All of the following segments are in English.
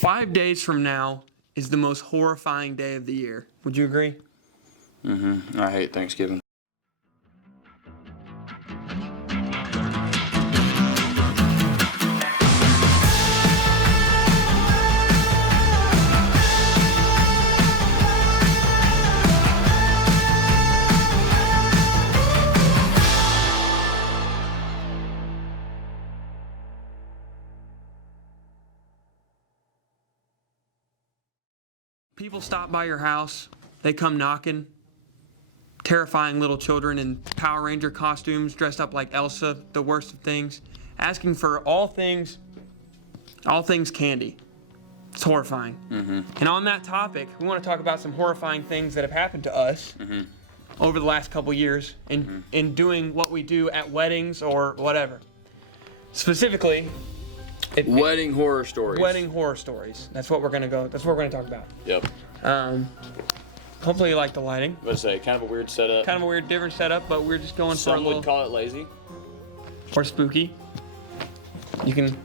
5 days from now is the most horrifying day of the year. Would you agree? Mm-hmm. I hate Thanksgiving. People stop by your house, they come knocking, terrifying little children in Power Ranger costumes, dressed up like Elsa, the worst of things, asking for all things candy. It's horrifying. Mm-hmm. And on that topic, we want to talk about some horrifying things that have happened to us over the last couple years in doing what we do at weddings or whatever. Specifically, Wedding horror stories. Wedding horror stories. That's what we're gonna talk about. Yep. Hopefully you like the lighting. Let's say kind of a weird setup. Kind of a weird, different setup, but we're just going for a Some little. would call it lazy. Or spooky. You can.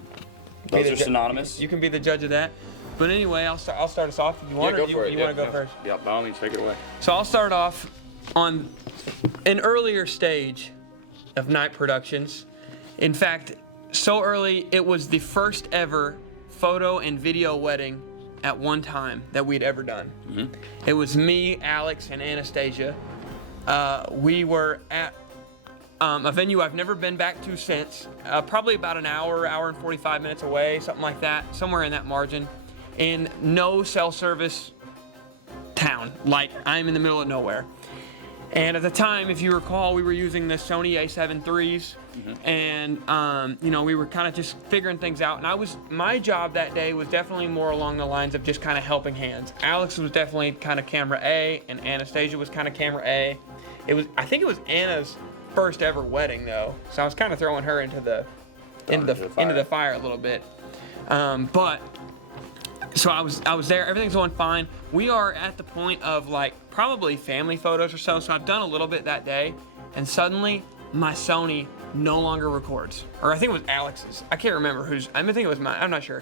Those are synonymous. You can be the judge of that. But anyway, I'll start us off if you want. Yeah, go for it. You want to go first? Yeah, by all means, take it away. So I'll start off on an earlier stage of night productions. In fact, so early it was the first ever photo and video wedding at one time that we'd ever done. Mm-hmm. It was me, Alex, and Anastasia. We were at a venue I've never been back to since. Probably about an hour and 45 minutes away, something like that, somewhere in that margin. In no cell service town, like I'm in the middle of nowhere. And at the time, if you recall, we were using the Sony A7 IIIs, and we were kind of just figuring things out. And my job that day was definitely more along the lines of just kind of helping hands. Alex was definitely kind of camera A, and Anastasia was kind of camera A. I think it was Anna's first ever wedding though, so I was kind of throwing her into the fire a little bit. So I was there, everything's going fine. We are at the point of like probably family photos or so I've done a little bit that day, and suddenly my Sony no longer records. Or I think it was Alex's. I can't remember whose, I think it was mine, I'm not sure.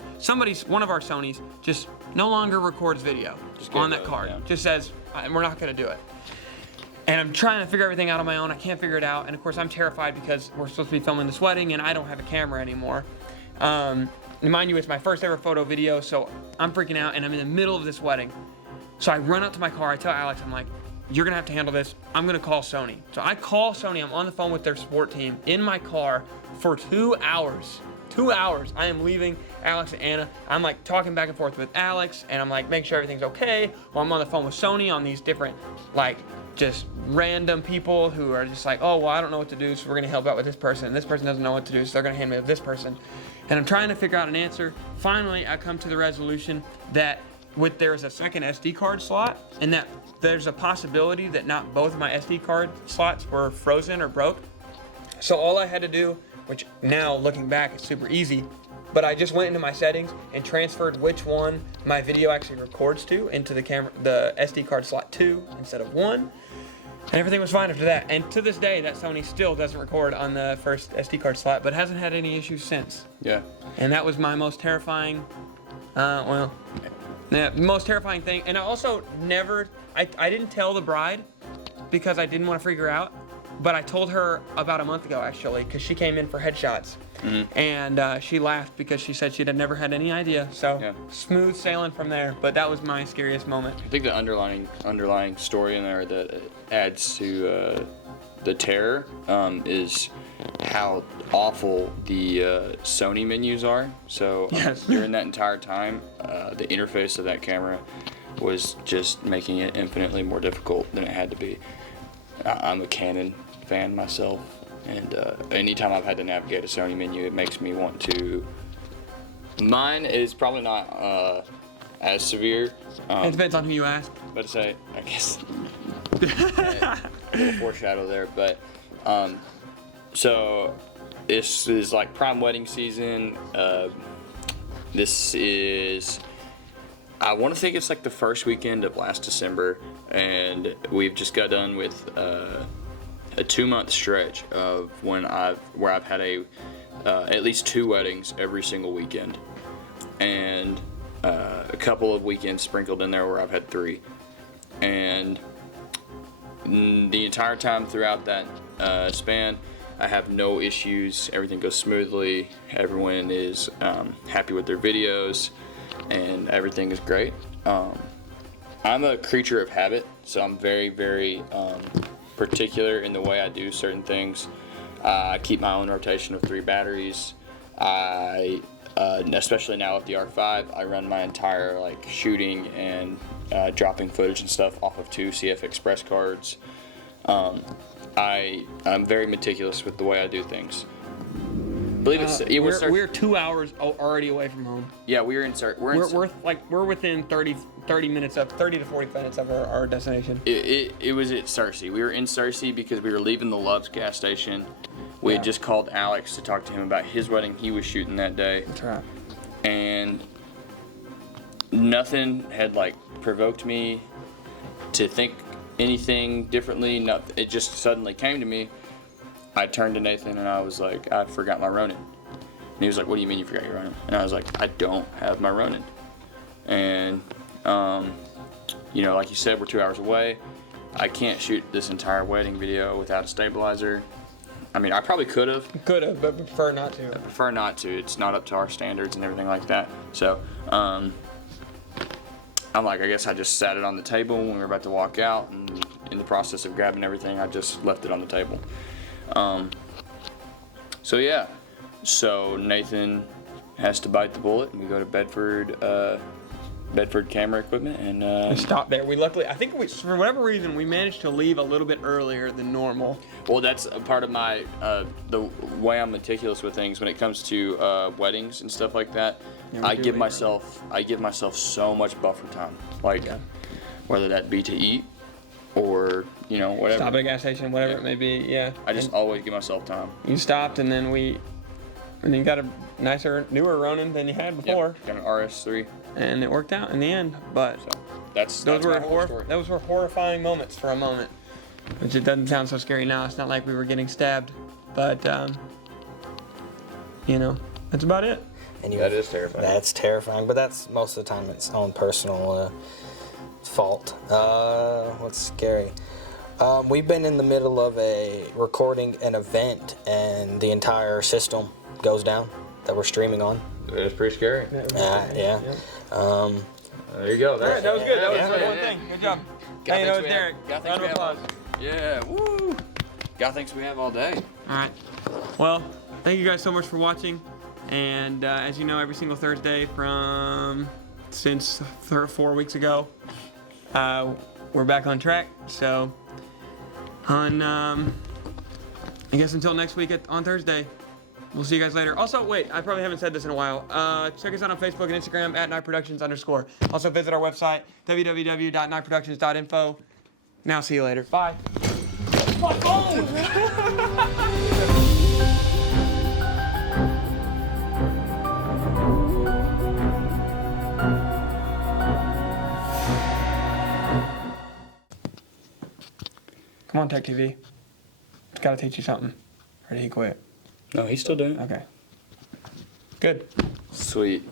One of our Sonys just no longer records video on that card. Yeah. Just says, we're not gonna do it. And I'm trying to figure everything out on my own, I can't figure it out, and of course I'm terrified because we're supposed to be filming this wedding and I don't have a camera anymore. Mind you, it's my first ever photo video, so I'm freaking out and I'm in the middle of this wedding. So I run out to my car, I tell Alex, I'm like, you're gonna have to handle this. I'm gonna call Sony. So I call Sony, I'm on the phone with their support team in my car for 2 hours. 2 hours. I am leaving Alex and Anna. I'm like talking back and forth with Alex and I'm like, make sure everything's okay. While I'm on the phone with Sony on these different, like, just random people who are just like, oh, well, I don't know what to do, so we're gonna help out with this person. And this person doesn't know what to do, so they're gonna hand me to this person. And I'm trying to figure out an answer. Finally, I come to the resolution that there's a second SD card slot, and that there's a possibility that not both of my SD card slots were frozen or broke. So all I had to do, which now looking back, it's super easy, but I just went into my settings and transferred which one my video actually records to into the SD card slot 2 instead of 1. And everything was fine after that. And to this day, that Sony still doesn't record on the first SD card slot, but hasn't had any issues since. Yeah. And that was my most terrifying, most terrifying thing. And I also I didn't tell the bride because I didn't want to freak her out, but I told her about a month ago actually, because she came in for headshots. And she laughed because she said she'd never had any idea. So yeah. Smooth sailing from there, but that was my scariest moment. I think the underlying story in there that adds to the terror is how awful the Sony menus are. So yes. During that entire time, the interface of that camera was just making it infinitely more difficult than it had to be. I'm a Canon fan myself. And anytime I've had to navigate a Sony menu, it makes me want to. Mine is probably not as severe. It depends on who you ask. But say, I guess, a little foreshadow there. But so this is like prime wedding season. This is, I want to think it's like the first weekend of last December, and we've just got done with a 2-month stretch of where I've had at least 2 weddings every single weekend, and couple of weekends sprinkled in there where I've had 3. And the entire time throughout that span, I have no issues. Everything goes smoothly. Everyone is happy with their videos, and everything is great. I'm a creature of habit, so I'm very, very particular in the way I do certain things. I keep my own rotation of 3 batteries. Especially now with the R5, I run my entire like shooting and dropping footage and stuff off of 2 CF Express cards. I'm very meticulous with the way I do things. Believe it, we're 2 hours already away from home. Yeah, we're within 30 minutes of 30 to 40 minutes of our destination. It was at Cersei. We were in Cersei because we were leaving the Love's gas station. We had just called Alex to talk to him about his wedding he was shooting that day. That's right. And nothing had like provoked me to think anything differently. It just suddenly came to me. I turned to Nathan and I was like, I forgot my Ronin. And he was like, what do you mean you forgot your Ronin? And I was like, I don't have my Ronin. And, like you said, we're 2 hours away. I can't shoot this entire wedding video without a stabilizer. I mean, I probably could have. But prefer not to. I prefer not to. It's not up to our standards and everything like that. So, I'm like, I guess I just sat it on the table when we were about to walk out, and in the process of grabbing everything, I just left it on the table. So Nathan has to bite the bullet, and we go to Bedford Camera Equipment, and stop there. I think for whatever reason, we managed to leave a little bit earlier than normal. Well, that's a part of my the way I'm meticulous with things when it comes to weddings and stuff like that. Yeah, I give myself so much buffer time, whether that be to eat or whatever. Stop at a gas station, whatever it may be. Yeah. I just always give myself time. You stopped, and then you got a nicer, newer Ronin than you had before. Got an RS3. And it worked out in the end, but those were horrifying moments for a moment. Which it doesn't sound so scary now. It's not like we were getting stabbed, but that's about it. And that is terrifying. That's terrifying, but that's most of the time its own personal fault. What's scary? We've been in the middle of recording an event, and the entire system goes down that we're streaming on. It's pretty scary. Yeah. There you go. All right, that was good. That was Yeah. one thing. Good job. God Hey, thinks that was we Derek. have- God Round of thinks we have applause. Yeah, woo! God thinks we have all day. All right. Well, thank you guys so much for watching. And as you know, every single Thursday since 4 weeks ago, we're back on track. So, I guess until next week on Thursday, we'll see you guys later. Also, wait, I probably haven't said this in a while. Check us out on Facebook and Instagram at @nightproductions_. Also visit our website, www.nightproductions.info. Now see you later. Bye. My phone! Come on, Tech TV. It's gotta teach you something. Or did he quit? No, he's still doing it. Okay. Good. Sweet.